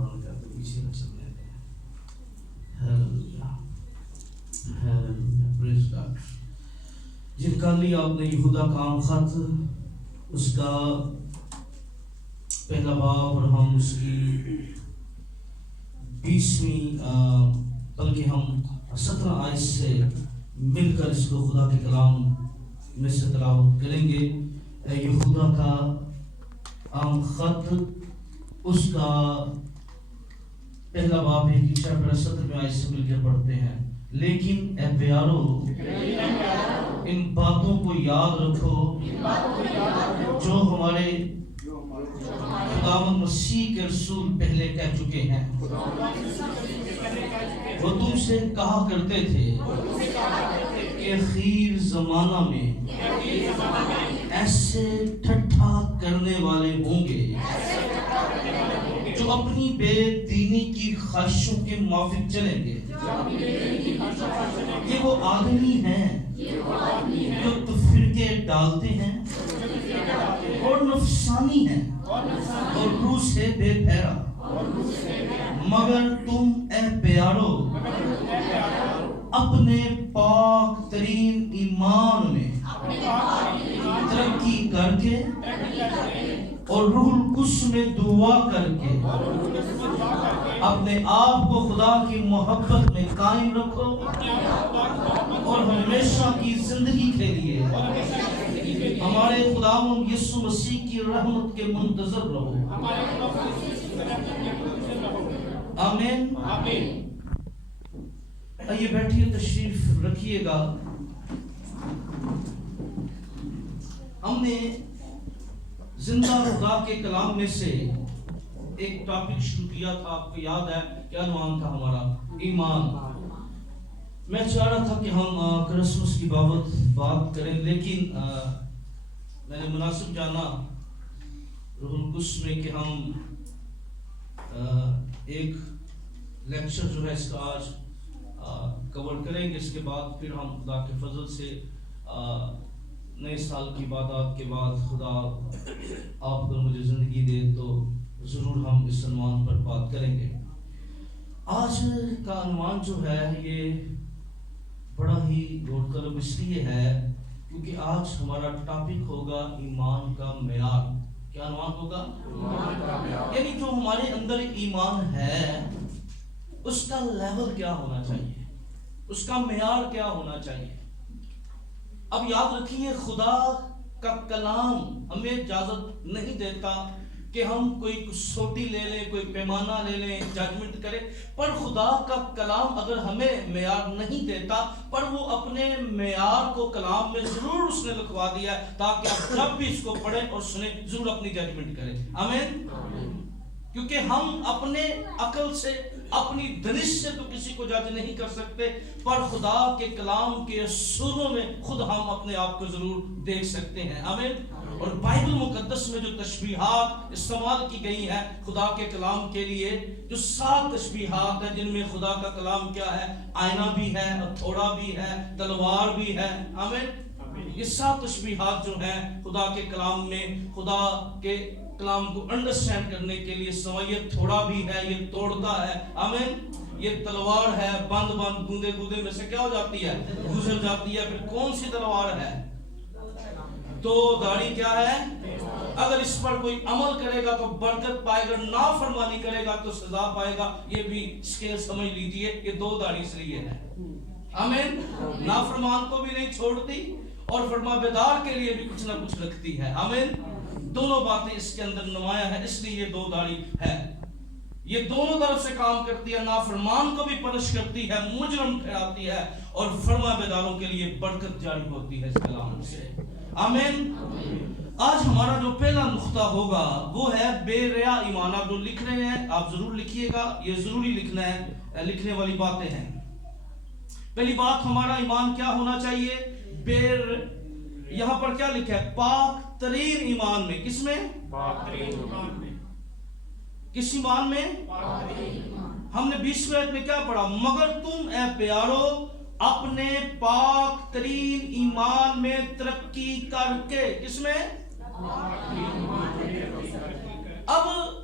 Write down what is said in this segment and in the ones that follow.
بند کر دو، پیچھے نہ چلنے دیں. ہیلیلویا ہیلیلویا پریز گاڈ. جن کا لیا آپ نے یہودا کا عام خط اس کا پہلا باب اور ہم اس کی 20ویں بلکہ ہم 17 آیت سے مل کر اس کو خدا کے کلام میں سے تلاوت کریں گے. یہودا کا عام خط اس کا پہلا باب ہے کہ چیپٹر 17 آیت سے مل کر پڑھتے ہیں. لیکن اے پیارو ان باتوں کو یاد رکھو جو ہمارے خداوند مسیح کے رسول پہلے کہہ چکے ہیں. وہ تم سے کہا کرتے تھے کہ خیر زمانہ میں ایسے ٹھٹھا کرنے والے ہوں گے جو اپنی بے دینی کی خواہشوں کے موافق چلیں گے. یہ وہ آدمی ہیں جو تفرقے ڈالتے ہیں اور نفسانی ہیں اور روح سے بے پھیرا. مگر تم اے پیارو اپنے پاک ترین ایمان میں ترقی کر کے اور روح القدس میں دعا کر کے اپنے آپ کو خدا کی محبت میں قائم رکھو اور ہمیشہ کی زندگی کے لیے ہمارے خداوند یسوع مسیح کی رحمت کے منتظر رہو. آمین. آئیے بیٹھیے، تشریف رکھیے گا. ہم نے زندہ خدا کے کلام میں سے ایک ٹاپک شروع کیا تھا، آپ کو یاد ہے کیا عنوان تھا ہمارا؟ ایمان. میں چاہ رہا تھا کہ ہم کرسمس کی بابت بات کریں، لیکن میں نے مناسب جانا روح القدس میں کہ ہم ایک لیکچر جو ہے اس کا آج کور کریں گے. اس کے بعد پھر ہم خدا کے فضل سے نئے سال کی عبادات کے بعد خدا آپ اگر مجھے زندگی دے تو ضرور ہم اس عنوان پر بات کریں گے. آج کا عنوان جو ہے یہ بڑا ہی غور طلب اس لیے ہے کیونکہ آج ہمارا ٹاپک ہوگا ایمان کا معیار. کیا عنوان ہوگا؟ ایمان کا معیار. یعنی جو ہمارے اندر ایمان ہے اس کا لیول کیا ہونا چاہیے، اس کا معیار کیا ہونا چاہیے. اب یاد رکھیے خدا کا کلام ہمیں اجازت نہیں دیتا کہ ہم کوئی کسوٹی لے لیں، کوئی پیمانہ لے لیں، ججمنٹ کریں. پر خدا کا کلام اگر ہمیں معیار نہیں دیتا، پر وہ اپنے معیار کو کلام میں ضرور اس نے لکھوا دیا ہے تاکہ آپ جب بھی اس کو پڑھیں اور سنیں ضرور اپنی ججمنٹ کریں. آمین. کیونکہ ہم اپنے عقل سے، اپنی دانش سے تو کسی کو جج نہیں کر سکتے، پر خدا کے کلام کے اصولوں میں خود ہم اپنے آپ کو ضرور دیکھ سکتے ہیں. آمین. اور بائبل مقدس میں جو تشبیہات استعمال کی گئی ہیں خدا کے کلام کے لیے، جو 7 تشبیہات ہیں جن میں خدا کا کلام کیا ہے؟ آئینہ بھی ہے، ہتھوڑا بھی ہے، تلوار بھی ہے. آمین. یہ 7 تشبیہات جو ہیں خدا کے کلام میں، خدا کے کلام کو انڈرسٹینڈ کرنے کے لیے یہ تھوڑا بھی ہے، یہ توڑتا ہے. آمین. یہ تلوار ہے، بند گوندے گوندے میں سے کیا ہو جاتی ہے؟ گزر جاتی ہے. پھر کون سی تلوار ہے؟ تو داڑھی کیا ہے؟ اگر اس پر کوئی عمل کرے گا تو برکت پائے گا، نافرمانی کرے گا تو سزا پائے گا. یہ بھی اسکیل سمجھ لیجئے، یہ 2 داڑھی اس لیے ہے. آمین. نافرمان کو بھی نہیں چھوڑتی اور فرما بیدار کے لیے بھی کچھ نہ کچھ رکھتی ہے. آمین. دونوں باتیں اس کے اندر نمایاں ہیں، اس لیے یہ 2 داڑھی ہے. یہ دونوں طرف سے کام کرتی ہے، نافرمان کو بھی پنش کرتی ہے، مجرم ٹھہراتی ہے، اور فرما بیداروں کے لیے برکت جاری ہوتی ہے اس کلام سے. آمین. آج ہمارا جو پہلا نقطہ ہوگا وہ ہے بے ریا ایمان. آپ جو لکھ رہے ہیں آپ ضرور لکھیے گا، یہ ضروری لکھنا ہے، لکھنے والی باتیں ہیں. پہلی بات، ہمارا ایمان کیا ہونا چاہیے؟ یہاں پر کیا لکھا ہے؟ پاک ترین ایمان میں. کس میں؟ پاک ترین ایمان میں. کس ایمان میں؟ پاک ترین ایمان. ہم نے 20ویں آیت میں کیا پڑھا؟ مگر تم اے پیارو اپنے پاک ترین ایمان میں ترقی کر کے. کس میں؟ اب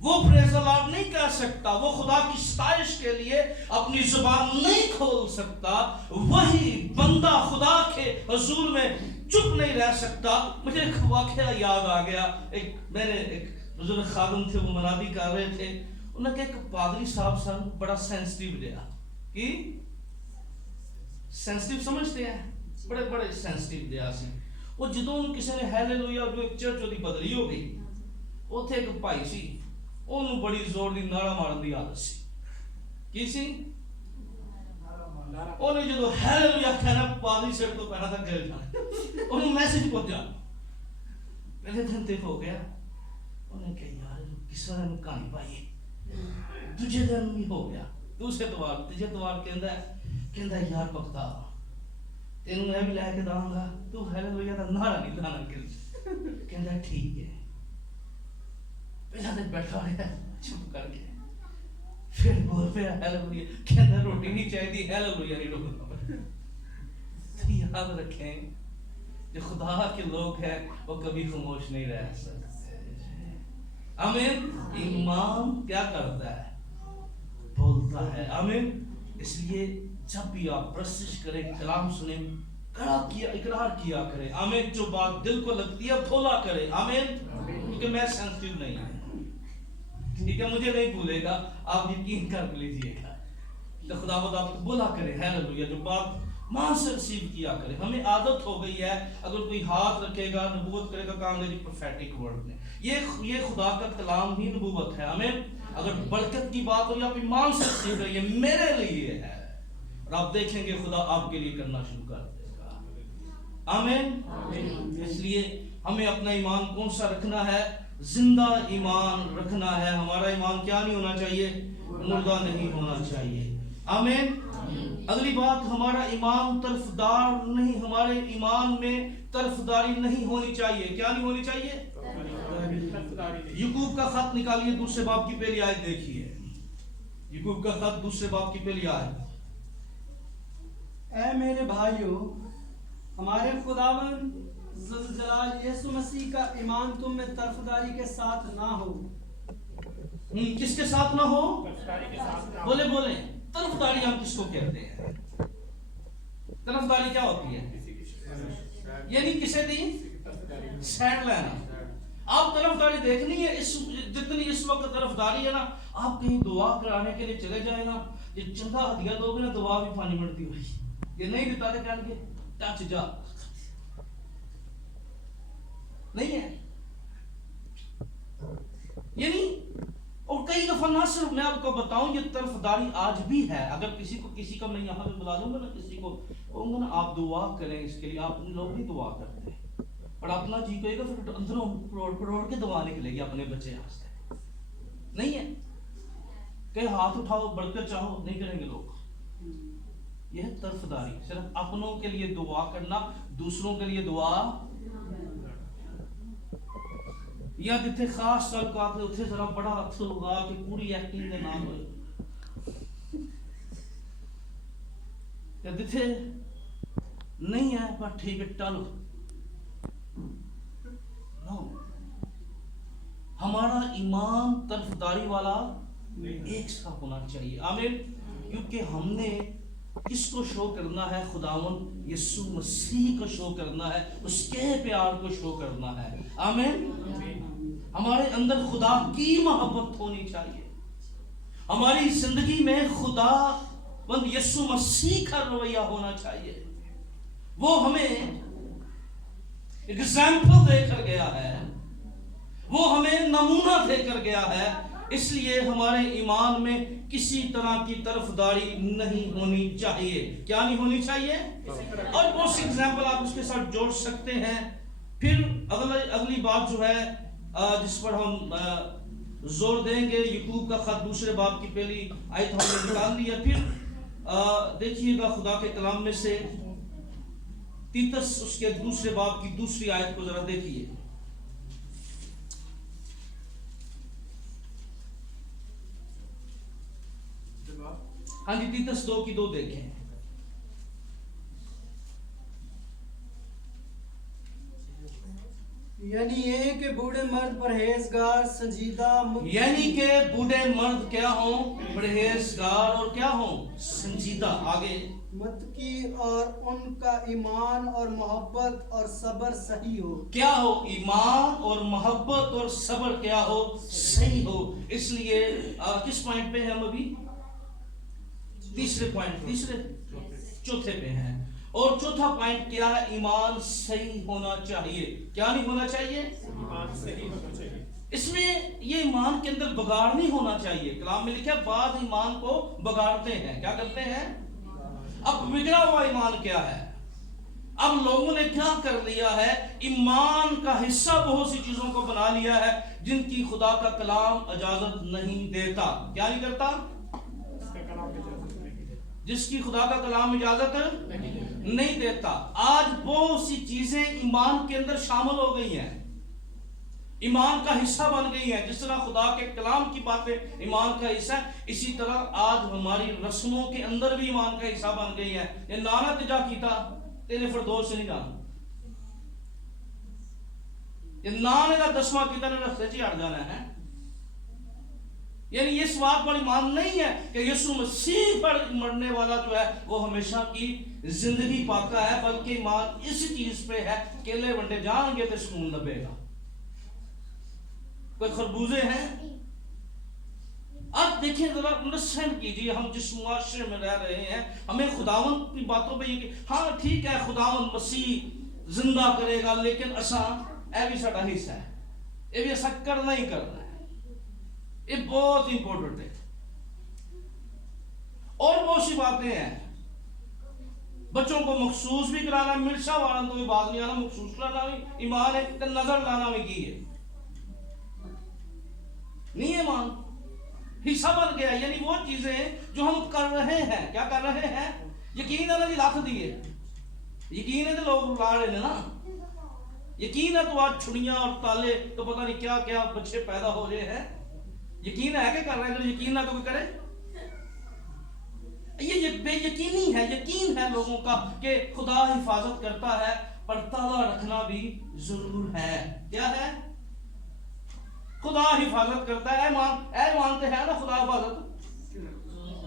وہ پریز دی لارڈ نہیں کہہ سکتا, وہ خدا کی ستائش کے لیے اپنی زبان نہیں کھول سکتا, وہی بندہ خدا کے حضور میں چپ نہیں رہ سکتا. مجھے ایک واقعہ یاد آ گیا. میں نے ایک بزرگ خادم تھے, وہ منادی کر رہے تھے. انہوں نے کہا کہ پادری صاحب سن بڑا سینسٹیو رہا. کی سینسٹیو سمجھتے ہیں, بڑے بڑے سینسٹیو رہا سی. وہ جدوں کسی نے ہیلیلویا جو ایک چرچ دی بدلی ہو گئی, اوتھے ایک بھائی سی, انہوں بڑی زور دی نعرہ مارن دی عادت سی. کی سی؟ انہوں جدوں ہیلیلویا کہنا, پادری سیٹ تو پہنا تھا جیل جانا. انہوں میسج پہنچا. پہلے دن تک ہو گیا, انہوں نے کہا یار کس نے کہانی پائی. دوجے دن بھی ہو گیا, دوسرے اتوار, تیجے اتوار کہندا یار پکتا تینوں میں بھی لے کے داں گا, تو ہیلیلویا دا نعرہ نہیں لانا. کہندا ٹھیک ہے. پہلا دن بیٹھا رہا چپ کر کے, پھر بول پہ ہیلیلویا. کہندا روٹی نہیں چاہیے, ہیلیلویا نہیں ڈوبنا. یاد رکھیں جو خدا کے لوگ ہیں وہ کبھی خاموش نہیں رہ سکتے. آمین. ایمان کیا کرتا ہے؟ بولتا ہے. آمین. اس لیے جب بھی آپ پرستش کریں, کلام سنیں, اقرار کیا کریں. آمین. جو بات دل کو لگتی ہے بولا کریں. آمین. کیونکہ میں سینسٹیو نہیں ہوں, ٹھیک ہے, مجھے نہیں بھولے گا, آپ یقین کر لیجئے گا. تو خدا خدا آپ کو بولا کرے ہیلیلویا, جو بات ماں سے ریسیو کیا کرے. ہمیں عادت ہو گئی ہے اگر کوئی ہاتھ رکھے گا, نبوت کرے گا, کام دے پروفیٹک ورڈ نے. یہ خدا کا کلام ہی نبوت ہے. آمین. اگر برکت کی بات ہو یا آپ ایمان سے ریسیو کریں, یہ میرے لیے ہے, اور آپ دیکھیں گے خدا آپ کے لیے کرنا شروع کر دے گا. آمین. اس لیے ہمیں اپنا ایمان کون سا رکھنا ہے؟ زندہ ایمان رکھنا ہے. ہمارا ایمان کیا نہیں ہونا چاہیے؟ مردہ نہیں ہونا چاہیے. آمین. اگلی بات, ہمارا ایمان طرفدار نہیں, ہمارے ایمان میں طرفداری نہیں ہونی چاہیے. کیا نہیں ہونی چاہیے؟ یعقوب کا خط نکالیے, دوسرے باب کی پہلی آیت دیکھیے. یعقوب کا خط دوسرے باب کی پہلی آیت. اے میرے بھائیو, ہمارے خداوند ذوالجلال یسوع مسیح کا ایمان تم میں طرفداری کے ساتھ نہ ہو. کس کے ساتھ نہ ہو؟ بولے بولے. طرفداری ہم کس کو کہتے ہیں؟ طرفداری کیا ہوتی ہے؟ یعنی کسے دی سیڈ لینا. آپ طرفداری دیکھنی ہے, جتنی اس وقت طرفداری ہے نا, آپ کہیں دعا کرانے کے لیے چلے جائیں نا, یہ چندہ ہدیہ دو گے نا, دعا بھی 5 منٹ دی ہوئی. یہ نہیں دیتا تھا کہنے کے ٹچ جا نہیں ہے. یعنی اور کئی دفعہ نہ صرف میں آپ کو بتاؤں, یہ طرفداری آج بھی ہے. اگر کسی کو میں یہاں پہ بلا لوں گا نا, کسی کو کہوں گا نا آپ دعا کریں اس کے لیے, آپ لوگ نہیں دعا کرتے, اور اپنا جی کہے گا پھر اندروں کروڑ کے دعا نکلے گی اپنے بچے واسطے. نہیں ہے کہ ہاتھ اٹھاؤ برکت چاہو, نہیں کریں گے لوگ. یہ ہے طرفداری, صرف اپنوں کے لیے دعا کرنا, دوسروں کے لیے دعا. یا جتنے خاص تعلقات نے اتنے ذرا بڑا اثر ہوگا کہ پوری ایکٹنگ کے نام ہوئے, یا جتنے نہیں ہے پر ٹھیک ہے ٹالو. ہمارا ایمان طرفداری والا ایک سا ہونا چاہیے. آمین. کیونکہ ہم نے کس کو شو کرنا ہے؟ خداوند یسوع مسیح کو شو کرنا ہے, اس کے پیار کو شو کرنا ہے. آمین. ہمارے اندر خدا کی محبت ہونی چاہیے. ہماری زندگی میں خدا بند یسوع مسیح کا رویہ ہونا چاہیے. وہ ہمیں ایگزامپل دے کر گیا ہے, وہ ہمیں نمونہ دے کر گیا ہے. اس لیے ہمارے ایمان میں کسی طرح کی طرفداری نہیں ہونی چاہیے. کیا نہیں ہونی چاہیے؟ اور بہت سی ایگزامپل آپ اس کے ساتھ جوڑ سکتے ہیں. پھر اگلی بات جو ہے جس پر ہم زور دیں گے, یعقوب کا خط دوسرے باب کی پہلی آیت ہم نے نکال لی ہے. پھر دیکھیے گا خدا کے کلام میں سے تیتس اس کے دوسرے باب کی دوسری آیت کو ذرا دیکھیے. ہاں جی, تیتس 2 کی 2 دیکھیں. یعنی یہ کہ بوڑھے مرد پرہیزگار سنجیدہ یعنی کہ بوڑھے مرد کیا ہوں؟ پرہیزگار اور کیا ہوں؟ سنجیدہ. آگے متقی اور ان کا ایمان اور محبت اور صبر صحیح ہو. کیا ہو؟ ایمان اور محبت اور صبر کیا ہو؟ صحیح ہو. اس لیے کس پوائنٹ پہ ہیں ہم ابھی؟ چوتھے پہ ہیں. اور چوتھا پوائنٹ کیا ہے؟ ایمان صحیح ہونا چاہیے. کیا نہیں ہونا چاہیے؟ ایمان صحیح ہونا چاہیے. اس میں یہ ایمان کے اندر بگاڑ نہیں ہونا چاہیے. کلام میں لکھا ہے بعض ایمان کو بگاڑتے ہیں. کیا کرتے ہیں؟ اب بگڑا ہوا ایمان کیا ہے؟ اب لوگوں نے کیا کر لیا ہے؟ ایمان کا حصہ بہت سی چیزوں کو بنا لیا ہے جن کی خدا کا کلام اجازت نہیں دیتا. کیا نہیں کرتا؟ جس کی خدا کا کلام اجازت نہیں دیتا. آج بہت سی چیزیں ایمان کے اندر شامل ہو گئی ہیں، ایمان کا حصہ بن گئی ہیں. جس طرح خدا کے کلام کی باتیں ایمان کا حصہ ہے، اسی طرح آج ہماری رسموں کے اندر بھی ایمان کا حصہ بن گئی ہیں. یہ نانا تجا کیتا تینے فردوس سے نہیں جانا، یہ نانے کا دسواں کیتا نے رستے سے ہٹ جانا ہے. یعنی اس بات پر ایمان نہیں ہے کہ یسوع مسیح پر مرنے والا جو ہے وہ ہمیشہ کی زندگی پاتا ہے، بلکہ ایمان اس چیز پہ ہے کیلے ونڈے جان گے تو سکون لبے گا. کوئی خربوزے ہیں؟ اب دیکھیں ذرا انڈرسٹینڈ کیجیے، ہم جس معاشرے میں رہ رہے ہیں ہمیں خداوند کی باتوں پہ یہ کہ ہاں ٹھیک ہے خداوند مسیح زندہ کرے گا، لیکن اساں اے بھی ساڈا حصہ ہے، یہ بھی ایسا کرنا ہی کرنا ہے. یہ بہت امپورٹنٹ ہے. اور بہت سی باتیں ہیں. بچوں کو مخصوص بھی کرانا، مرشا وارن تو بھی بات نہیں آنا، مخصوص کرانا بھی ایمان ہے، تے نظر لانا بھی کی ہے نہیں. ایمان حصہ بن گیا. یعنی وہ چیزیں جو ہم کر رہے ہیں، کیا کر رہے ہیں؟ یقین ہے نا جی لاکھ دیے، یقین ہے تو لوگ لا رہے ہیں نا، یقین ہے تو آج چھڑیاں اور تالے تو پتہ نہیں کیا کیا بچے پیدا ہو رہے ہیں. یقین ہے کہ کر رہے ہیں؟ یقین نہ تو کوئی کرے. یہ بے یقینی ہے. یقین ہے لوگوں کا کہ خدا حفاظت کرتا ہے، پر تالا رکھنا بھی ضرور ہے. کیا ہے؟ خدا حفاظت کرتا ہے. اے مانتے ہیں نا خدا حفاظت،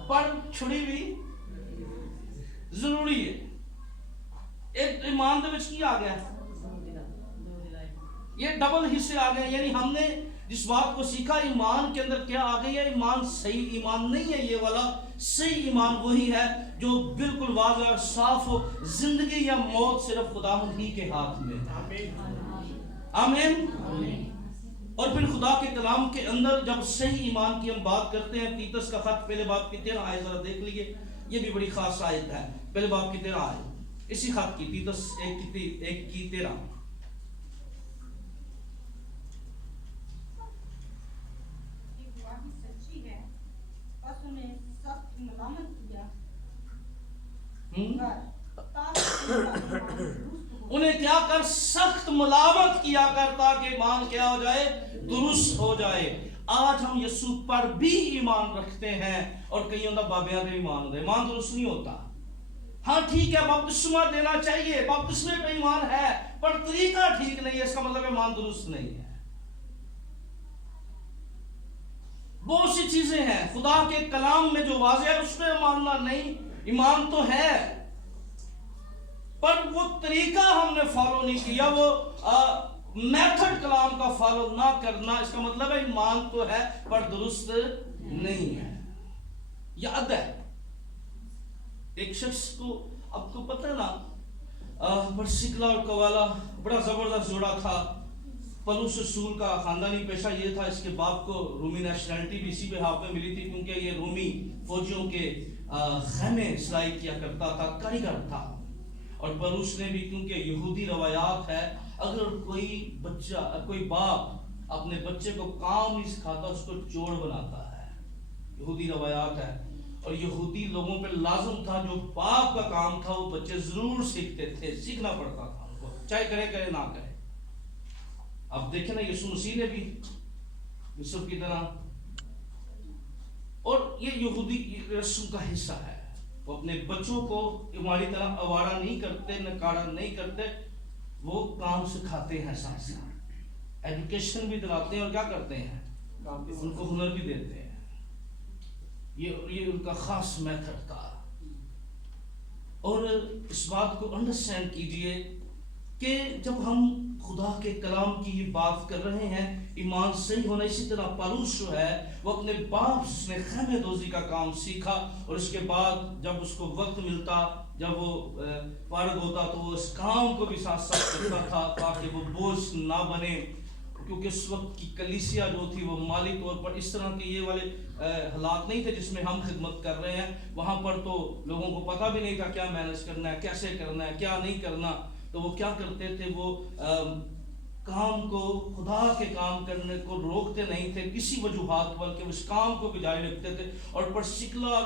پر چھڑی بھی ضروری ہے. ایک ایمان دے وچ کی آ گیا، یہ ڈبل حصے آ گئے. یعنی ہم نے جس بات کو سیکھا ایمان کے اندر کیا آ گئی ہے؟ ایمان صحیح ایمان نہیں ہے. یہ والا صحیح ایمان وہی ہے جو بالکل واضح اور صاف ہو. زندگی یا موت صرف خداوند ہی کے ہاتھ میں ہے. آمین. اور پھر خدا کے کلام کے اندر جب صحیح ایمان کی ہم بات کرتے ہیں، تیتس کا خط پہلے باب کی 13 آیت ذرا دیکھ لیجئے. یہ بھی بڑی خاص آیت ہے، پہلے باب کی 13 آیت، اسی خط کی تیتس 1:13. انہیں کیا کر سخت ملامت کیا کر تاکہ ایمان کیا ہو جائے؟ درست ہو جائے. آج ہم یسوع پر بھی ایمان رکھتے ہیں اور کئیوں دا بابیاں دے ایمان ہوتا ہے، ایمان درست نہیں ہوتا. ہاں ٹھیک ہے بپتسمہ دینا چاہیے، بپتسمے پہ ایمان ہے، پر طریقہ ٹھیک نہیں ہے، اس کا مطلب ایمان درست نہیں ہے. بہت سی چیزیں ہیں خدا کے کلام میں جو واضح ہے اس پہ ماننا نہیں. ایمان تو ہے پر وہ طریقہ ہم نے فالو نہیں کیا، وہ میتھڈ کلام کا فالو نہ کرنا، اس کا مطلب ہے ایمان تو ہے پر درست نہیں ہے. یاد ہے ایک شخص کو، آپ کو پتہ ہے نا، پرسکلا اور کوالا بڑا زبردست جوڑا تھا. پلوس رسول کا خاندانی پیشہ یہ تھا، اس کے باپ کو رومی نیشنلٹی بھی اسی پہ ہاتھ میں ملی تھی، کیونکہ یہ رومی فوجیوں کے خیمے سلائی کیا کرتا تھا، کاریگر تھا. اور پلوس نے بھی، کیونکہ یہودی روایات ہے، اگر کوئی بچہ، کوئی باپ اپنے بچے کو کام نہیں سکھاتا اس کو چور بناتا ہے. یہودی روایات ہے، اور یہودی لوگوں پہ لازم تھا جو باپ کا کام تھا وہ بچے ضرور سیکھتے تھے، سیکھنا پڑتا تھا ان کو، چاہے کرے نہ کرے. اب دیکھیں نا یسوع مسیح نے بھی یوسف کی طرح، اور یہ یہودی رسم کا حصہ ہے، وہ اپنے بچوں کو ہماری طرح آوارہ نہیں کرتے، نکارا نہیں کرتے، وہ کام سکھاتے ہیں ساتھ ساتھ. ایجوکیشن بھی دلاتے ہیں اور کیا کرتے ہیں ان کو ہنر بھی دیتے ہیں. یہ ان کا خاص میتھڈ تھا. اور اس بات کو انڈرسٹینڈ کیجئے کہ جب ہم خدا کے کلام کی یہ بات کر رہے ہیں ایمان صحیح ہونا، اسی طرح پالوس جو ہے وہ اپنے باپ سے خیمہ دوزی کا کام سیکھا، اور اس کے بعد جب اس کو وقت ملتا، جب وہ فارغ ہوتا تو وہ اس کام کو بھی ساتھ ساتھ کرتا تھا تاکہ وہ بوجھ نہ بنے، کیونکہ اس وقت کی کلیسیا جو تھی وہ مالی طور پر اس طرح کے یہ والے حالات نہیں تھے جس میں ہم خدمت کر رہے ہیں. وہاں پر تو لوگوں کو پتہ بھی نہیں تھا کیا مینج کرنا ہے، کیسے کرنا ہے، کیا نہیں کرنا. تو وہ کیا کرتے تھے، وہ کام کو، خدا کے کام کرنے کو روکتے نہیں تھے کسی وجوہات، بلکہ اس کام کو بھی جاری رکھتے تھے. اور پرسکلا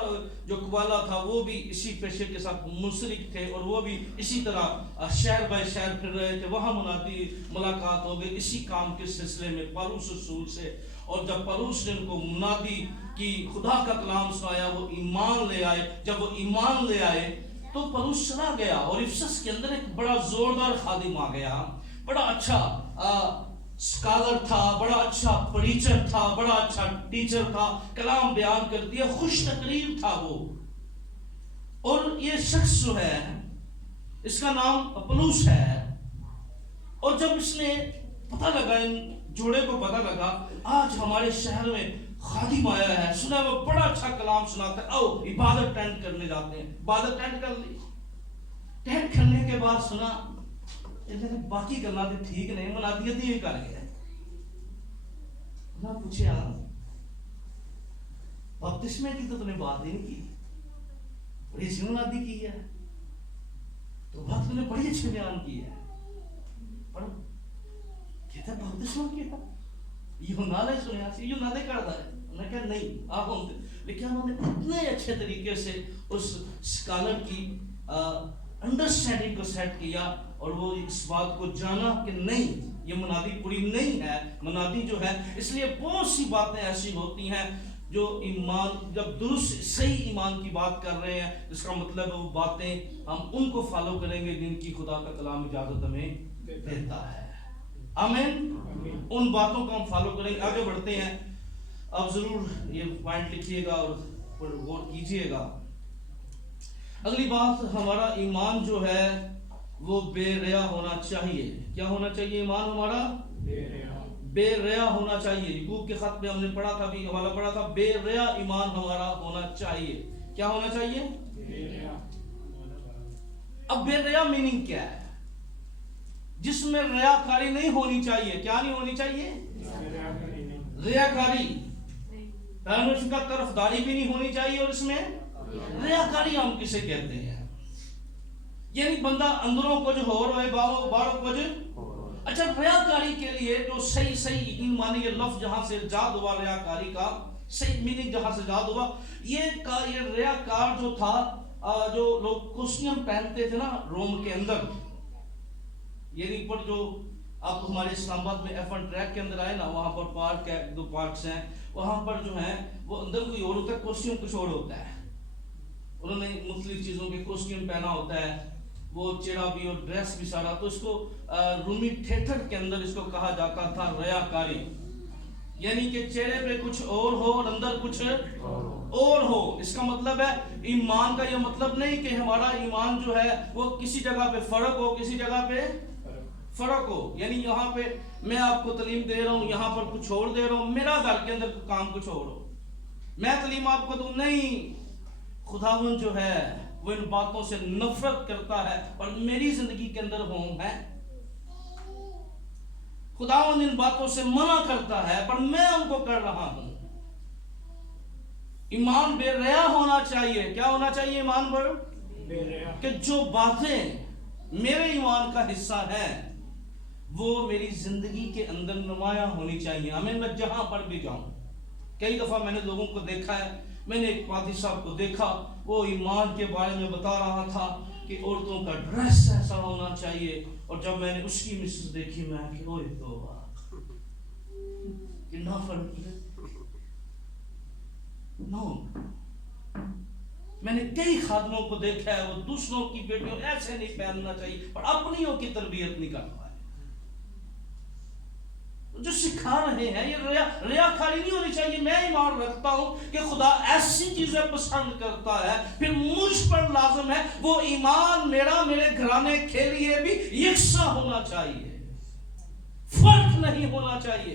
جو قوالا تھا وہ بھی اسی پیشے کے ساتھ منسلک تھے، اور وہ بھی اسی طرح شہر بائی شہر پھر رہے تھے. وہاں ملاقات ہو گئی اسی کام کے سلسلے میں پالوس رسول سے. اور جب پالوس نے ان کو منادی کی خدا کا کلام سنایا، وہ ایمان لے آئے. جب وہ ایمان لے آئے تو پالوس چلا گیا اور افسس کے اندر ایک بڑا زوردار خادم آ گیا، بڑا اچھا سکالر تھا، بڑا اچھا پریچر تھا، بڑا اچھا ٹیچر تھا، کلام بیان کر دیا، خوش تقریر تھا وہ. اور یہ شخص جو ہے اس کا نام پالوس ہے. اور جب اس نے پتہ لگا، ان جوڑے کو پتہ لگا آج ہمارے شہر میں خادم آیا ہے، سنا وہ بڑا اچھا کلام سناتا ہے، آؤ عبادت ٹینٹ کرنے جاتے ہیں. عبادت ٹینٹ کر لی. ٹینٹ کرنے کے بعد سنا باقی کرنا تو ٹھیک نہیں، منادیت ہی کر گیا. انہوں نے پوچھا بپتسمے کی تو تم نے بات ہی نہیں کی، بڑی اچھی منادی کی ہے، تو بات تم نے بڑی اچھی بیان کی ہے، پر کہتا ہے بپتسمہ کیا یوحنا نے سنیا سی، یوحنا نے کرتا ہے. انہوں نے کہا نہیں آپ ہوں، لیکن انہوں نے اتنے اچھے طریقے سے اس سکالر کی انڈرسٹینڈنگ کو سیٹ کیا، اور وہ اس بات کو جانا کہ نہیں یہ منادی پوری نہیں ہے. منادی جو ہے، اس لیے بہت سی باتیں ایسی ہوتی ہیں جو ایمان، جب درست صحیح ایمان کی بات کر رہے ہیں، اس کا مطلب وہ باتیں ہم ان کو فالو کریں گے جن کی خدا کا کلام اجازت ہمیں دیتا ہے. آمین. ان باتوں کو ہم فالو کریں گے. آگے بڑھتے ہیں. آپ ضرور یہ پوائنٹ لکھیے گا اور غور کیجئے گا. اگلی بات، ہمارا ایمان جو ہے وہ بے ریا ہونا چاہیے. کیا ہونا چاہیے؟ ایمان ہمارا بے ریا ہونا چاہیے. یعقوب کے خط میں ہم نے پڑھا تھا، بھی حوالہ پڑھا تھا، بے ریا ایمان ہمارا ہونا چاہیے. کیا ہونا چاہیے؟ اب بے ریا میننگ کیا ہے؟ جس میں ریاکاری نہیں ہونی چاہیے. کیا نہیں ہونی چاہیے؟ ریاکاری. پرمیشن کا طرفداری بھی نہیں ہونی چاہیے، اور اس میں ریاکاری ہم کسے کہتے ہیں؟ یعنی بندہ اندروں کچھ ہو رہے باہروں کچھ. اچھا، ریاکاری کے لیے جو صحیح یقین مانی یہ لفظ جہاں سے ایجاد ہوا، ریاکاری کا صحیح میننگ جہاں سے ایجاد ہوا، یہ ریاکار جو تھا، جو لوگ کوسٹیم پہنتے تھے نا روم کے اندر، یعنی پر جو آپ ہمارے اسلام آباد میں ایف 1 ٹریک کے اندر آئے نا، وہاں پر پارک ہے، 2 پارکس ہیں، وہاں پر جو ہیں وہ اندر کوئی اور ہوتا ہے، کوسٹیم کچھ اور ہوتا ہے. انہوں نے مختلف چیزوں کے کوسٹیم پہنا ہوتا ہے، وہ چہرہ بھی اور ڈریس بھی سارا. تو اس کو رومی تھیٹر کے اندر اس کو کہا جاتا تھا ریاکاری. یعنی کہ چہرے پہ کچھ اور ہو اور اندر کچھ اور ہو. اس کا مطلب ہے ایمان کا یہ مطلب نہیں کہ ہمارا ایمان جو ہے وہ کسی جگہ پہ فرق ہو، کسی جگہ پہ فرق ہو. یعنی یہاں پہ میں آپ کو تعلیم دے رہا ہوں، یہاں پر کچھ اور دے رہا ہوں، میرا گھر کے اندر کام کچھ اور ہو. میں تعلیم آپ کو دوں، نہیں. خداوند جو ہے وہ ان باتوں سے نفرت کرتا ہے اور میری زندگی کے اندر ہوں ہے. خداوند ان باتوں سے منع کرتا ہے پر میں ان کو کر رہا ہوں. ایمان بے ریا ہونا چاہیے. کیا ہونا چاہیے ایمان پر؟ بے ریا. کہ جو باتیں میرے ایمان کا حصہ ہیں وہ میری زندگی کے اندر نمایاں ہونی چاہیے. میں جہاں پر بھی جاؤں. کئی دفعہ میں نے لوگوں کو دیکھا ہے. میں نے ایک پادری صاحب کو دیکھا، وہ ایمان کے بارے میں بتا رہا تھا کہ عورتوں کا ڈریس ایسا ہونا چاہیے، اور جب میں نے اس کی مسز دیکھی میں کہ اوہ توبہ، کتنا فرق ہے. نو، میں نے کئی خادموں کو دیکھا ہے وہ دوسروں کی بیٹیوں ایسے نہیں پہننا چاہیے پر اپنیوں کی تربیت نہیں کر پائے. جو سکھا رہے ہیں یہ ریاکاری نہیں ہونی چاہیے. میں ایمان رکھتا ہوں کہ خدا ایسی چیزیں پسند کرتا ہے, پھر مجھ پر لازم ہے وہ ایمان میرا میرے گھرانے کے لیے بھی یکساں ہونا چاہیے, فرق نہیں ہونا چاہیے,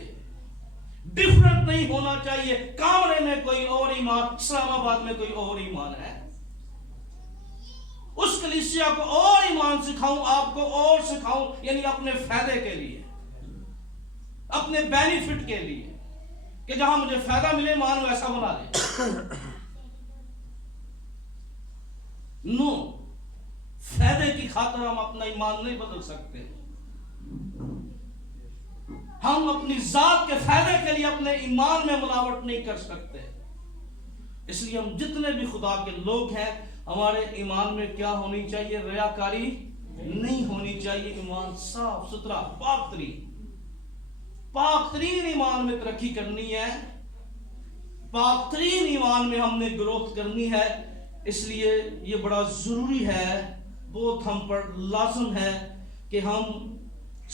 ڈفرنٹ نہیں ہونا چاہیے. کامرے میں کوئی اور ایمان, اسلام آباد میں کوئی اور ایمان ہے. اس کلیسیا کو اور ایمان سکھاؤں, آپ کو اور سکھاؤں, یعنی اپنے فائدے کے لیے, اپنے بینیفٹ کے لیے, کہ جہاں مجھے فائدہ ملے ایمان ویسا بنا لے. نو, فائدے کی خاطر ہم اپنا ایمان نہیں بدل سکتے. ہم اپنی ذات کے فائدے کے لیے اپنے ایمان میں ملاوٹ نہیں کر سکتے. اس لیے ہم جتنے بھی خدا کے لوگ ہیں, ہمارے ایمان میں کیا ہونی چاہیے؟ ریاکاری نہیں ہونی چاہیے. ایمان صاف ستھرا, پاک ترین ایمان میں ترقی کرنی ہے, پاک ترین ایمان میں ہم نے گروتھ کرنی ہے. اس لیے یہ بڑا ضروری ہے, بہت ہم پر لازم ہے کہ ہم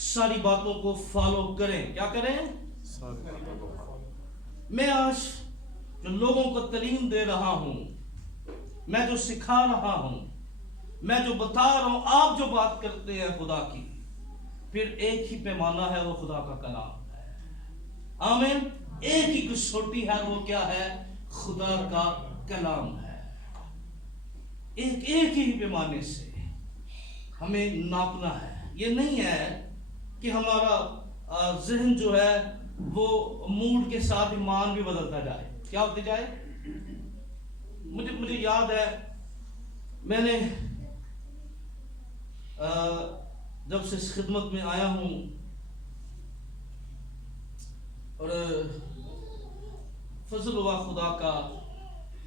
ساری باتوں کو فالو کریں. کیا کریں؟ میں آج جو لوگوں کو تعلیم دے رہا ہوں, میں جو سکھا رہا ہوں, میں جو بتا رہا ہوں, آپ جو بات کرتے ہیں خدا کی, پھر ایک ہی پیمانہ ہے, وہ خدا کا کلام ہے. آمین. ایک ہی کسوٹی ہے, وہ کیا ہے؟ خدا کا کلام ہے. ایک ہی پیمانے سے ہمیں ناپنا ہے. یہ نہیں ہے کہ ہمارا ذہن جو ہے وہ موڈ کے ساتھ ایمان بھی بدلتا جائے. کیا ہوتے جائے؟ مجھے یاد ہے, میں نے جب سے اس خدمت میں آیا ہوں, اور فضل ہوا خدا کا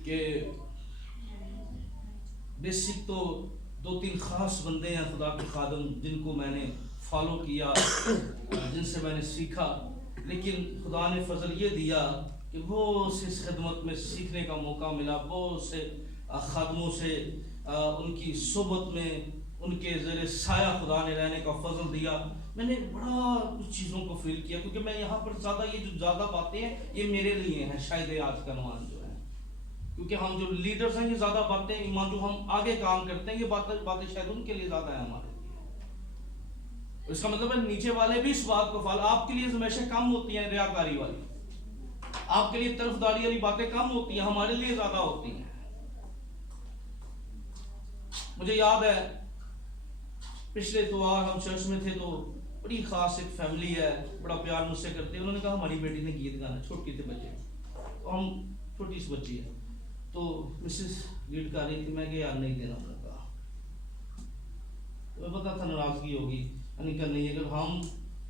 کہ بیسک تو 2-3 خاص بندے ہیں خدا کے خادم جن کو میں نے فالو کیا, جن سے میں نے سیکھا. لیکن خدا نے فضل یہ دیا کہ وہ اس خدمت میں سیکھنے کا موقع ملا, بہت سے خادموں سے ان کی صحبت میں, ان کے زیر سایہ خدا نے رہنے کا فضل دیا. میں نے بڑا کچھ چیزوں کو فیل کیا, کیونکہ میں یہاں پر یہ جو زیادہ باتیں ہیں یہ میرے لیے ہیں شاید آج کا نوان جو ہے, کیونکہ ہم جو لیڈرز ہیں یہ زیادہ باتیں, ایمان جو ہم آگے کام کرتے ہیں یہ باتیں شاید ان کے لیے زیادہ ہیں ہمارے لیے. اس کا مطلب ہے نیچے والے بھی اس بات کو فالو, آپ کے لیے ہمیشہ کم ہوتی ہیں ریاکاری والی, آپ کے لیے طرفداری والی باتیں کم ہوتی ہیں, ہمارے لیے زیادہ ہوتی ہیں. مجھے یاد ہے پچھلے اتوار ہم چرچ میں تھے, تو بڑی خاص ایک فیملی ہے, بڑا پیار مجھ سے کرتے ہیں. انہوں نے کہا ہماری بیٹی نے گیت گانا, چھوٹی تھے بچے, ہم چھوٹی سی بچی ہے, تو مسز لیڈ کر رہی تھی. میں کہ یار نہیں دینا, انہوں نے کہا. تمہیں پتا تھا ناراضگی ہوگی, یعنی کہ نہیں, اگر ہم,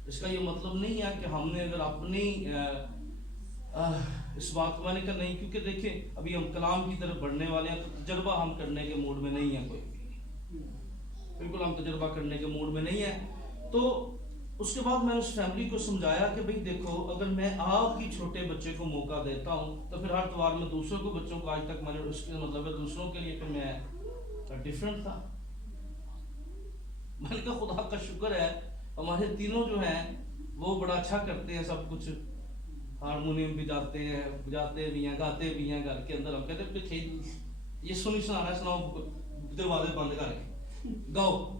اس کا یہ مطلب نہیں ہے کہ ہم نے اگر اپنی اس بات کو, میں نے کہا نہیں, کیونکہ دیکھیں ابھی ہم کلام کی طرف بڑھنے والے ہیں, تو تجربہ ہم کرنے کے موڈ میں نہیں ہیں کوئی بھی, بالکل ہم تجربہ کرنے کے موڈ میں نہیں ہیں. تو اس کے بعد میں نے اس فیملی کو سمجھایا کہ بھئی دیکھو, اگر میں آپ کی چھوٹے بچے کو موقع دیتا ہوں تو پھر ہر اتوار میں دوسروں کو بچوں کو, آج تک میں نے, اس کے مطلب ہے دوسروں کے لیے پھر میں ڈیفرنٹ تھا. میں نے کہا خدا کا شکر ہے ہمارے تینوں جو ہیں وہ بڑا اچھا کرتے ہیں سب کچھ, ہارمونیم بھی جاتے ہیں, بجاتے بھی ہیں, گاتے بھی ہیں گھر کے اندر. ہم کہتے ہیں یہ سنانا, سناؤ, دروازے بند کریں, گاؤ,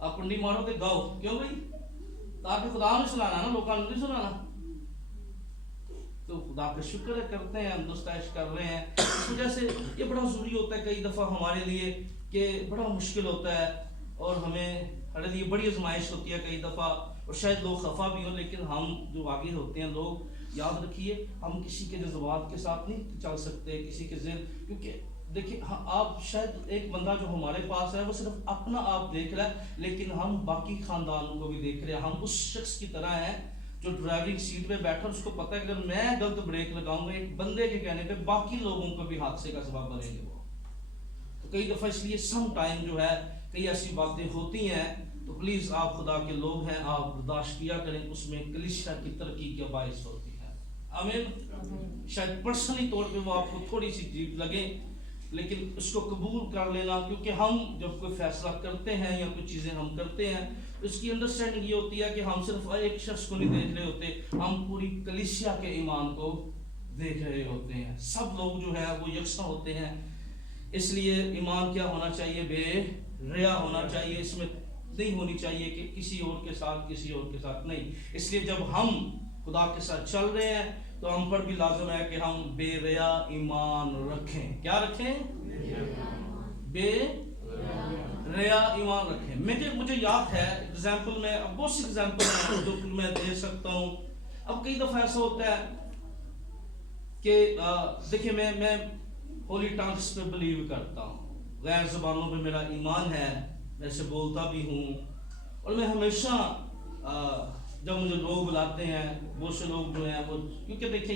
آپ کنڈی مارو کہ گاؤ. کیوں بھائی؟ تاکہ خدا نے سنانا نا, لوگوں نے نہیں سنانا. تو خدا کا شکر ہے کرتے ہیں, ہم دوستائش کر رہے ہیں. اس وجہ سے یہ بڑا ضروری ہوتا ہے کئی دفعہ ہمارے لیے, کہ بڑا مشکل ہوتا ہے, اور ہمارے لیے بڑی آزمائش ہوتی ہے کئی دفعہ, اور شاید لوگ خفا بھی ہوں, لیکن ہم جو آگے ہوتے ہیں لوگ, یاد رکھیے ہم کسی کے جذبات کے ساتھ نہیں چل سکتے, کسی کے ذہن, کیونکہ دیکھیں آپ شاید ایک بندہ جو ہمارے پاس ہے وہ صرف اپنا آپ دیکھ رہا ہے, لیکن ہم باقی خاندانوں کو بھی دیکھ رہے ہیں. ہم اس شخص کی طرح ہیں جو ڈرائیونگ سیٹ پہ بیٹھا, اس کو پتہ ہے کہ اگر میں غلط بریک لگاؤں گا ایک بندے کے کہنے پہ باقی لوگوں کو بھی حادثے کا سبب بنیں گے وہ. تو کئی دفعہ اس لیے سم ٹائم جو ہے کئی ایسی باتیں ہوتی ہیں, تو پلیز آپ خدا کے لوگ ہیں, آپ برداشت کیا کریں, اس میں کلیسیا کی ترقی کا باعث ہوتی ہے. آمین. شاید پرسنلی طور پہ وہ آپ کو تھوڑی سی عجیب لگے, لیکن اس کو قبول کر لینا، کیونکہ ہم جب کوئی فیصلہ کرتے ہیں یا کوئی چیزیں ہم کرتے ہیں، اس کی انڈرسٹینڈنگ یہ ہوتی ہے کہ ہم صرف ایک شخص کو نہیں دیکھ رہے ہوتے، ہم پوری کلیسیا کے ایمان کو دیکھ رہے ہوتے ہیں، سب لوگ جو ہے وہ یکساں ہوتے ہیں۔ اس لیے ایمان کیا ہونا چاہیے؟ بے ریا ہونا چاہیے، اس میں نہیں ہونی چاہیے کہ کسی اور کے ساتھ نہیں۔ اس لیے جب ہم خدا کے ساتھ چل رہے ہیں تو ہم پر بھی لازم ہے کہ ہم بے ریا ایمان رکھیں۔ کیا رکھیں؟ بے ریا ایمان رکھیں۔ مجھے یاد ہے ایگزامپل میں، اب بہت سی ایگزامپل جو میں دے سکتا ہوں۔ اب کئی دفعہ ایسا ہوتا ہے کہ دیکھیں میں ہولی ٹانگس پہ بلیو کرتا ہوں، غیر زبانوں پہ میرا ایمان ہے، میں اسے بولتا بھی ہوں، اور میں ہمیشہ جب مجھے لوگ بلاتے ہیں، بہت سے لوگ جو ہیں وہ، کیونکہ دیکھیں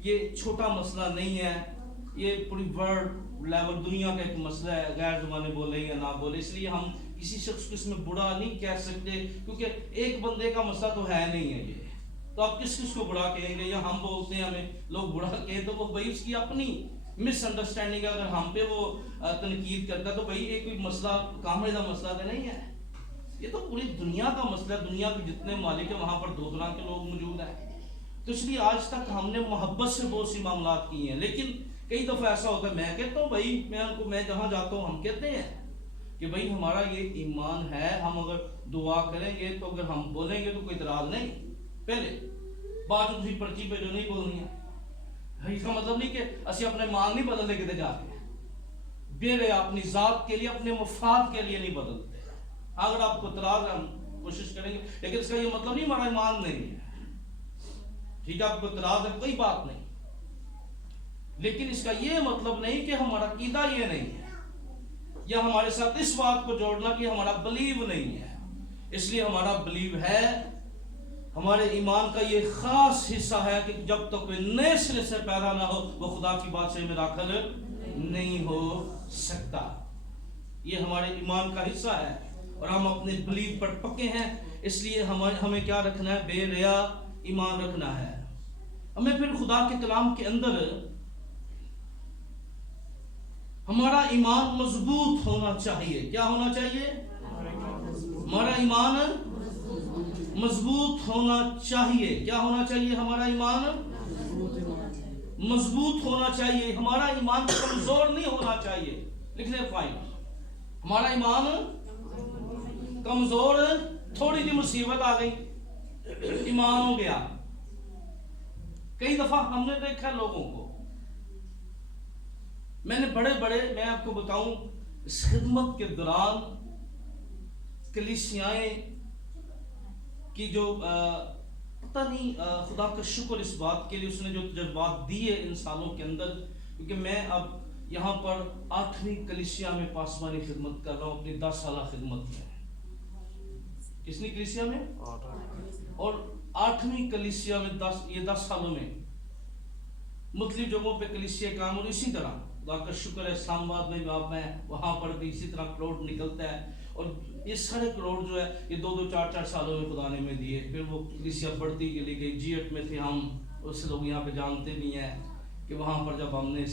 یہ چھوٹا مسئلہ نہیں ہے، یہ پوری ورلڈ لیول دنیا کا ایک مسئلہ ہے، غیر زبانیں بولے یا نہ بولے، اس لیے ہم کسی شخص کو اس میں برا نہیں کہہ سکتے، کیونکہ ایک بندے کا مسئلہ تو ہے نہیں ہے یہ، تو آپ کس کو برا کہیں گے؟ یا ہم بولتے ہیں ہمیں لوگ برا کہیں تو وہ بھائی اس کی اپنی مس انڈرسٹینڈنگ ہے، اگر ہم پہ وہ تنقید کرتا ہے تو بھائی یہ کوئی مسئلہ کامرے کا مسئلہ تو نہیں ہے، یہ تو پوری دنیا کا مسئلہ ہے، دنیا کے جتنے مالک ہیں وہاں پر دو طرح کے لوگ موجود ہیں، تو اس لیے آج تک ہم نے محبت سے بہت سی معاملات کی ہیں، لیکن کئی دفعہ ایسا ہوتا ہے، میں کہتا ہوں بھائی میں جہاں جاتا ہوں ہم کہتے ہیں کہ بھائی ہمارا یہ ایمان ہے، ہم اگر دعا کریں گے تو اگر ہم بولیں گے تو کوئی اعتراض نہیں، پہلے بات دوسری پرچی پہ جو نہیں بولنی ہے، اس کا مطلب نہیں کہ اسی اپنے مان نہیں بدلتے کتے جا کے، بے ریا اپنی ذات کے لیے اپنے مفاد کے لیے نہیں بدلتے، اگر آپ کو اعتراض ہے ہم کوشش کریں گے، لیکن اس کا یہ مطلب نہیں ہمارا ایمان نہیں ہے، ٹھیک ہے، آپ کو اعتراض ہے کوئی بات نہیں، لیکن اس کا یہ مطلب نہیں کہ ہمارا عقیدہ یہ نہیں ہے، یا ہمارے ساتھ اس بات کو جوڑنا کہ ہمارا بلیو نہیں ہے، اس لیے ہمارا بلیو ہے، ہمارے ایمان کا یہ خاص حصہ ہے کہ جب تک کوئی نئے سرے سے پیدا نہ ہو وہ خدا کی بات سے میں داخل نہیں ہو سکتا، یہ ہمارے ایمان کا حصہ ہے، اور ہم اپنے بلیو پر پکے ہیں، اس لیے ہمیں کیا رکھنا ہے؟ بے ریا ایمان رکھنا ہے۔ ہمیں پھر خدا کے کلام کے اندر ہمارا ایمان مضبوط ہونا چاہیے۔ کیا ہونا چاہیے؟ ہمارا ایمان مضبوط ہونا چاہیے۔ کیا ہونا چاہیے؟ ہمارا ایمان مضبوط ہونا چاہیے، ہمارا ایمان کمزور نہیں ہونا چاہیے۔ لکھ لیں پوائنٹ، ہمارا ایمان کمزور، تھوڑی سی مصیبت آ گئی ایمان ہو گیا۔ کئی دفعہ ہم نے دیکھا لوگوں کو، میں نے میں آپ کو بتاؤں، اس خدمت کے دوران کلیسیائیں کی جو پتہ نہیں، خدا کا شکر اس بات کے لیے اس نے جو تجربات دیے ان سالوں کے اندر، کیونکہ میں اب یہاں پر 8ویں کلیسیا میں پاسبانی خدمت کر رہا ہوں اپنی 10 سالہ خدمت میں۔ کتنی کلیسیا میں؟ اور 8ویں کلیسیا میں 10 سالوں میں مختلف جگہوں پہ کلیسیا کام، اور اسی طرح خدا کا شکر ہے اسلام آباد میں آپ ہیں، وہاں پر بھی اسی طرح کروڑ نکلتا ہے، اور یہ سارے کروڑ جو ہے یہ 2 4 سالوں میں خدا نے میں دیے۔ پھر وہ کلیسیا بڑھتی چلی گئی، G8 میں تھے ہم، اس لوگ یہاں پہ جانتے بھی ہیں کہ وہاں پر جب ہم نے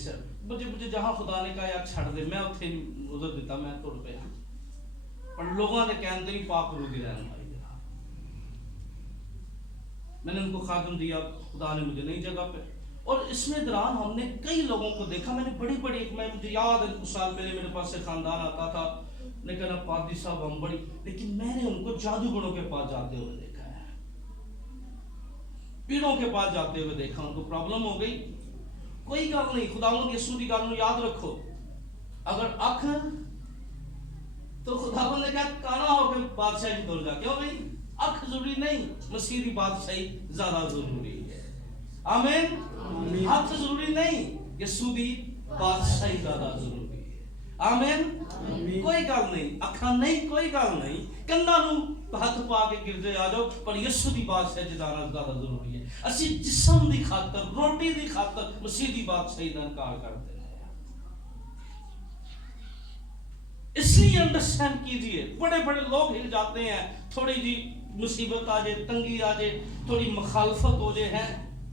مجھے جہاں خدا نے کہا یار چھڑ دے، میں اتنے ادھر دیتا، میں تر پہ پر لوگوں نے کہتے نہیں پاک رو دی رہنا ہماری جگہ، میں نے ان کو خادم دیا، خدا نے مجھے نئی جگہ پہ۔ اور اس میں دوران ہم نے کئی لوگوں کو دیکھا، میں نے بڑی مجھے یاد ہے کچھ سال پہلے میرے پاس سے خاندان آتا تھا، نے کہا پادری صاحب ہم بڑی، لیکن میں نے ان کو جادوگروں کے پاس جاتے ہوئے دیکھا ہے، پیروں کے پاس جاتے ہوئے دیکھا، ان کو پرابلم ہو گئی، کوئی گل نہیں، خداوند یسوع دی گل نو یاد رکھو، اگر اکھ تو خداوند نے کہا کانا ہو کے بادشاہی دور جا، کیوں نہیں؟ اکھ ضروری نہیں، مسیح دی بادشاہی زیادہ ضروری ہے، آمین۔ ہاتھ ضروری نہیں، یسوع دی بادشاہی زیادہ ضروری ہے، آمین۔ کوئی گل نہیں، اکھاں نہیں، کوئی گل نہیں، کندھاں نو ہاتھ پا کے گرجے آ جاؤ، پر یسوع دی بادشاہی جانا زیادہ ضروری ہے۔ اسی جسم دی خاطر، روٹی دی خاطر مسیح دی بادشاہی دا انکار کرتے ہیں، اس لیے انڈرسٹینڈ کیجئے، بڑے لوگ ہل جاتے ہیں، تھوڑی جی مصیبت آ جائے، تنگی آ جائے، تھوڑی مخالفت ہو جائے،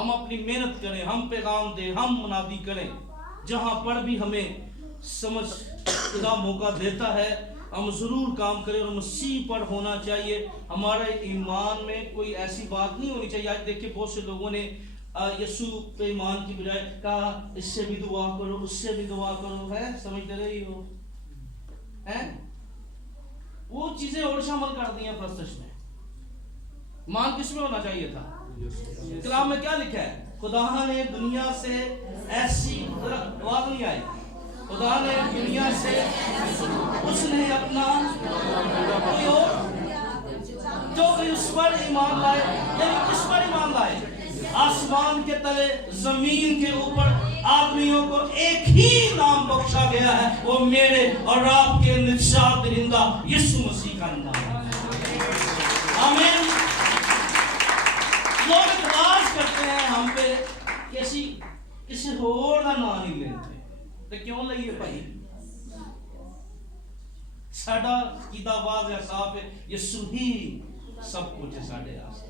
ہم اپنی محنت کریں, ہم پیغام دیں, ہم منادی کریں. جہاں پر بھی ہمیں سمجھ خدا موقع دیتا ہے ہم ضرور کام کریں, اور مسیح پر ہونا چاہیے. ہمارے ایمان میں کوئی ایسی بات نہیں ہونی چاہیے. آج دیکھیں بہت سے لوگوں نے یسوع پہ ایمان کی بجائے کہا اس سے بھی دعا کرو, اس سے بھی دعا کرو. ہے سمجھتے رہی ہو ہیں وہ چیزیں اور شامل کر دی ہیں پرستش میں. ایمان کس میں ہونا چاہیے تھا؟ کلام میں کیا لکھا ہے؟ خدا نے دنیا سے ایسی آواز نہیں آئی, خدا نے دنیا سے اس نے اپنا کوئی اور جو بھی اس پر ایمان لائے, یعنی کس پر ایمان لائے؟ آسمان کے تلے زمین کے اوپر آدمیوں کو ایک ہی نام بخشا گیا ہے, وہ میرے اور آپ کے نجات دہندہ یسوع مسیح کا نام ہے. آمین. لوگ اعتراض کرتے ہیں ہم پہ کسی اور کا نام نہیں لیتے. تو کیوں لئیے بھائی؟ ساڈا عقیدہ واضح صاف ہے, یسوع ہی سب کچھ ہے ساڈے واسطے.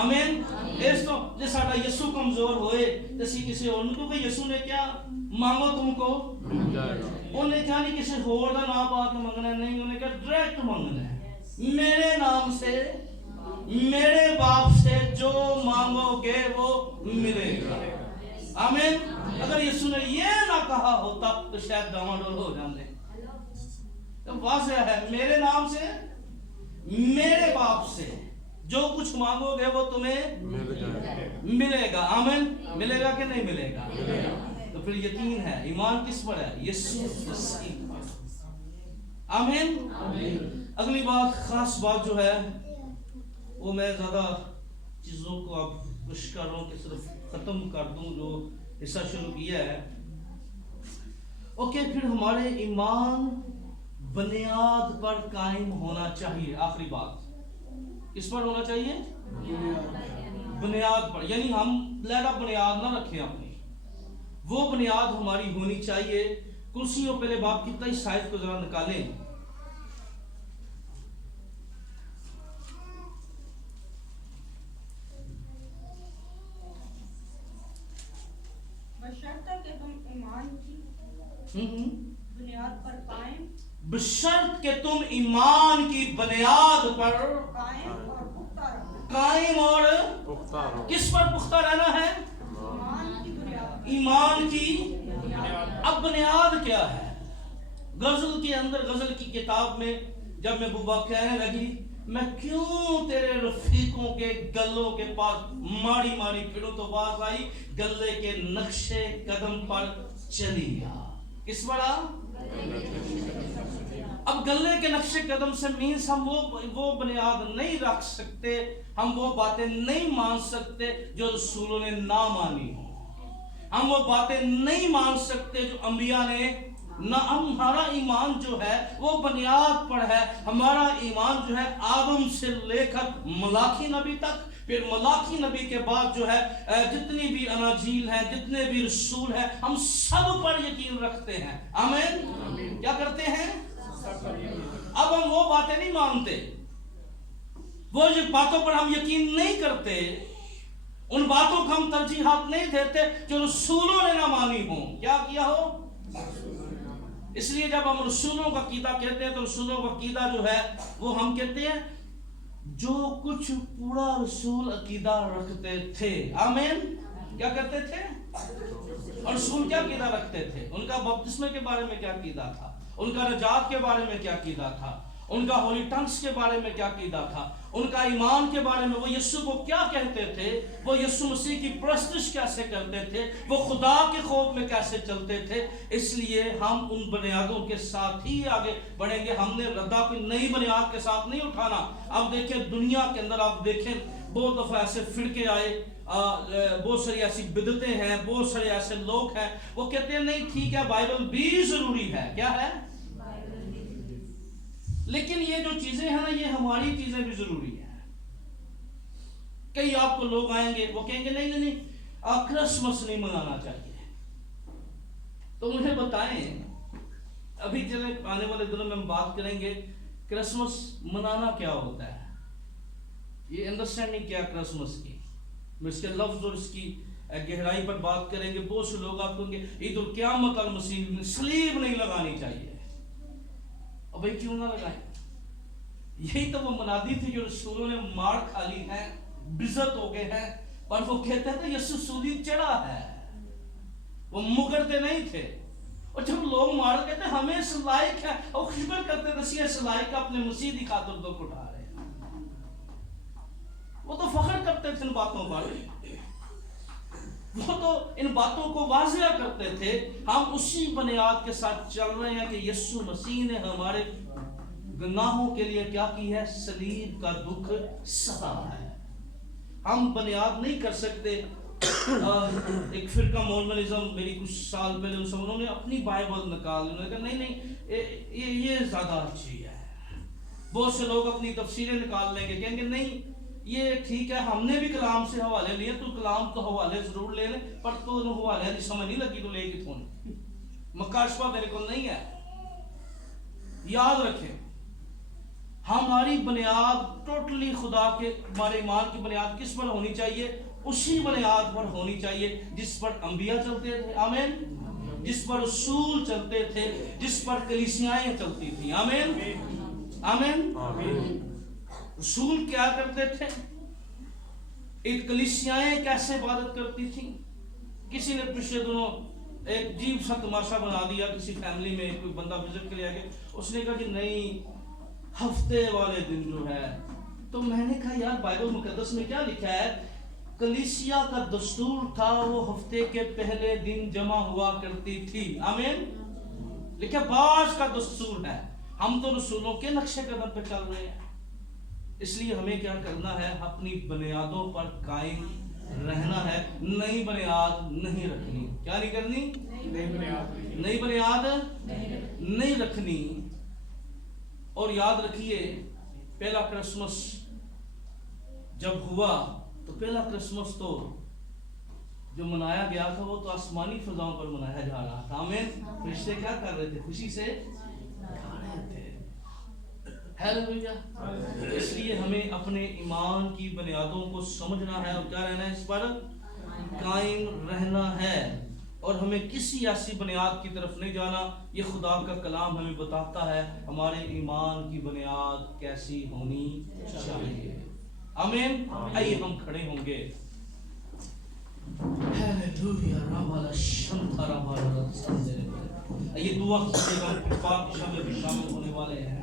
آمین. اس تو جے ساڈا یسوع کمزور ہوئے تے اسی کسی اور کو کہ یسوع نے کیا مانگو تم کو مل جائے گا. انہیں کیا نہیں کسی اور کا نام پا کے منگنا ہے, نہیں, انہیں کیا ڈائریکٹ منگنا ہے. میرے نام سے میرے باپ سے جو مانگو گے وہ ملے گا. آمین. اگر یسوع نے یہ نہ کہا ہوتا تو شاید ڈاواڈول ہو جاندے. تو واضح ہے, میرے نام سے میرے باپ سے جو کچھ مانگو گے وہ تمہیں ملے گا. آمین. ملے گا کہ نہیں ملے گا؟ تو پھر یقین ہے, ایمان کس پر ہے؟ یسوع مسیح پر. آمین. اگلی بات, خاص بات جو ہے وہ میں زیادہ چیزوں کو اب کوشش کر رہا ہوں کہ صرف ختم کر دوں جو حصہ شروع کیا ہے. اوکے, پھر ہمارے ایمان بنیاد پر قائم ہونا چاہیے. آخری بات کس پر ہونا چاہیے؟ بنیاد پر. یعنی ہم لہذا بنیاد نہ رکھیں اپنی, وہ بنیاد ہماری ہونی چاہیے. کرسیوں پہلے باب کی 23 آیت کو ذرا نکالیں. بشرط کہ تم ایمان کی بنیاد پر قائم, بشرط کہ تم ایمان کی بنیاد پر قائم اور پختہ رہو. قائم اور کس پر پختہ رہنا ہے؟ ایمان کی بنیاد. ایمان کی اب بنیاد کیا ہے؟ غزل کے اندر, غزل کی کتاب میں جب میں بوبا کہنے لگی میں کیوں تیرے رفیقوں کے گلوں کے پاس ماڑی ماڑی پھروں, تو باز آئی گلے کے نقشے قدم پر چلی آ. کس پر آ؟ اب گلے کے نقشے قدم سے مینس ہم وہ بنیاد نہیں رکھ سکتے, ہم وہ باتیں نہیں مان سکتے جو رسولوں نے نہ مانی ہوں. ہم وہ باتیں نہیں مان سکتے جو انبیاء نے نہ. ہمارا ایمان جو ہے وہ بنیاد پر ہے. ہمارا ایمان جو ہے آدم سے لے کر ملاکی نبی تک, پھر ملاکی نبی کے بعد جو ہے جتنی بھی اناجیل ہیں, جتنے بھی رسول ہیں, ہم سب پر یقین رکھتے ہیں. آمین. کیا کرتے ہیں؟ اب ہم وہ باتیں نہیں مانتے, وہ باتوں پر ہم یقین نہیں کرتے, ان باتوں کو ہم ترجیحات نہیں دیتے جو رسولوں نے نہ مانی ہوں. کیا کیا ہو؟ اس لیے جب ہم رسولوں کا عقیدہ کہتے ہیں تو رسولوں کا عقیدہ جو ہے وہ ہم کہتے ہیں جو کچھ پورا رسول عقیدہ رکھتے تھے. آمین. کیا کرتے تھے؟ اور رسول کیا عقیدہ رکھتے تھے؟ ان کا بپتسمے کے بارے میں کیا عقیدہ تھا, ان کا نجات کے بارے میں کیا عقیدہ تھا, ان کا ہولی ٹنگس کے بارے میں کیا عقیدہ تھا, ان کا ایمان کے بارے میں وہ یسوع کو کیا کہتے تھے, وہ یسوع مسیح کی پرستش کیسے کرتے تھے, وہ خدا کے خوف میں کیسے چلتے تھے. اس لیے ہم ان بنیادوں کے ساتھ ہی آگے بڑھیں گے. ہم نے ردہ کوئی نئی بنیاد کے ساتھ نہیں اٹھانا. اب دیکھیں دنیا کے اندر, آپ دیکھیں بہت دفعہ ایسے فرقے آئے, بہت ساری ایسی بدعتیں ہیں, بہت سارے ایسے لوگ ہیں وہ کہتے ہیں نہیں ٹھیک ہے بائبل بھی ضروری ہے. کیا ہے؟ لیکن یہ جو چیزیں ہیں نا یہ ہماری چیزیں بھی ضروری ہیں. کئی آپ کو لوگ آئیں گے وہ کہیں گے نہیں کرسمس نہیں منانا چاہیے. تو انہیں بتائیں, ابھی چلے آنے والے دنوں میں ہم بات کریں گے کرسمس منانا کیا ہوتا ہے, یہ انڈرسٹینڈنگ کیا کرسمس کی. اس کے لفظ اور اس کی گہرائی پر بات کریں گے. بہت سے لوگ آپ کہیں گے عید القیامت اور مسیح میں صلیب نہیں لگانی چاہیے. اور بھائی کیوں نہ لگائیں؟ یہی تو وہ منادی تھی جو رسولوں نے مار کھا لی ہے, بزت ہو گئے ہیں, اور وہ کہتے تھے یسوع صلیب چڑھا ہے. وہ مکرتے نہیں تھے. اور جب لوگ مار کہتے ہمیں اس لائق ہے, اور خبر کرتے تھے اس لائق اپنے مسیح کی خاطر دکھ اٹھا رہے ہیں. وہ تو فخر کرتے تھے ان باتوں پر, وہ تو ان باتوں کو واضح کرتے تھے. ہم اسی بنیاد کے ساتھ چل رہے ہیں کہ یسوع مسیح نے ہمارے گناہوں کے لیے کیا کی ہے؟ صلیب کا دکھ سہا ہے. ہم بنیاد نہیں کر سکتے. ایک فرقہ مورمنزم میری کچھ سال پہلے انہوں نے اپنی بائبل نکال, انہوں نے کہا نہیں یہ زیادہ اچھی ہے. بہت سے لوگ اپنی تفسیریں نکال لیں گے, کہیں گے نہیں یہ ٹھیک ہے, ہم نے بھی کلام سے حوالے لیے, تو کلام تو حوالے ضرور لے لیں, پر تو حوالے نہیں سمجھ نہیں لگی تو لے کے تھوڑی مکاشفہ میرے کو نہیں ہے. یاد رکھیں ہماری بنیاد ٹوٹلی خدا کے, ہمارے ایمان کی بنیاد کس پر ہونی چاہیے؟ اسی بنیاد پر ہونی چاہیے جس پر انبیاء چلتے تھے. آمین. جس پر رسول چلتے تھے, جس پر کلیسیائیں چلتی تھیں. آمین آمین. رسول کیا کرتے تھے؟ ایک کلیسیائیں کیسے عبادت کرتی تھیں؟ کسی نے پچھلے دنوں ایک عجیب سا تماشا بنا دیا. کسی فیملی میں کوئی بندہ وزٹ کے لیے آگے, اس نے کہا کہ نہیں ہفتے والے دن جو ہے, تو میں نے کہا یار بائبل مقدس میں کیا لکھا ہے؟ کلیسیا کا دستور تھا وہ ہفتے کے پہلے دن جمع ہوا کرتی تھی. آمین. لکھا بعض کا دستور ہے. ہم تو رسولوں کے نقشے قدم پہ چل رہے ہیں. اس لیے ہمیں کیا کرنا ہے؟ اپنی بنیادوں پر قائم رہنا ہے. نئی بنیاد نہیں رکھنی. کیا نہیں کرنی؟ نئی بنیاد نہیں رکھنی. اور یاد رکھیے پہلا کرسمس جب ہوا تو پہلا کرسمس تو جو منایا گیا تھا وہ تو آسمانی فضاؤں پر منایا جا رہا تھا. آمین. فرشتے کیا کر رہے تھے؟ خوشی سے گا رہے تھے. ہیلیلویا. اس لیے ہمیں اپنے ایمان کی بنیادوں کو سمجھنا ہے اور کیا رہنا ہے؟ اس پر قائم رہنا ہے. اور ہمیں کسی ایسی بنیاد کی طرف نہیں جانا. یہ خدا کا کلام ہمیں بتاتا ہے ہمارے ایمان کی بنیاد کیسی ہونی چاہیے. آمین. آئیے ہم کھڑے ہوں گے. ہیلیلویا. رابالا شنتا رابالا سندے. یہ دعا کیجیے گا کہ پاک شامل بھی شامل ہونے والے ہیں.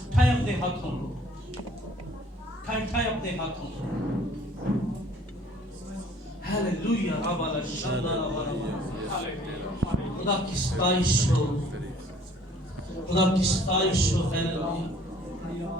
اٹھائیں اپنے ہاتھوں کو, اٹھائیں اپنے ہاتھوں کو. ہیلیلویا. رابالا شنتا رابالا. خدا کی ستائش ہو, خدا کی ستائش ہو. ہیلیلویا.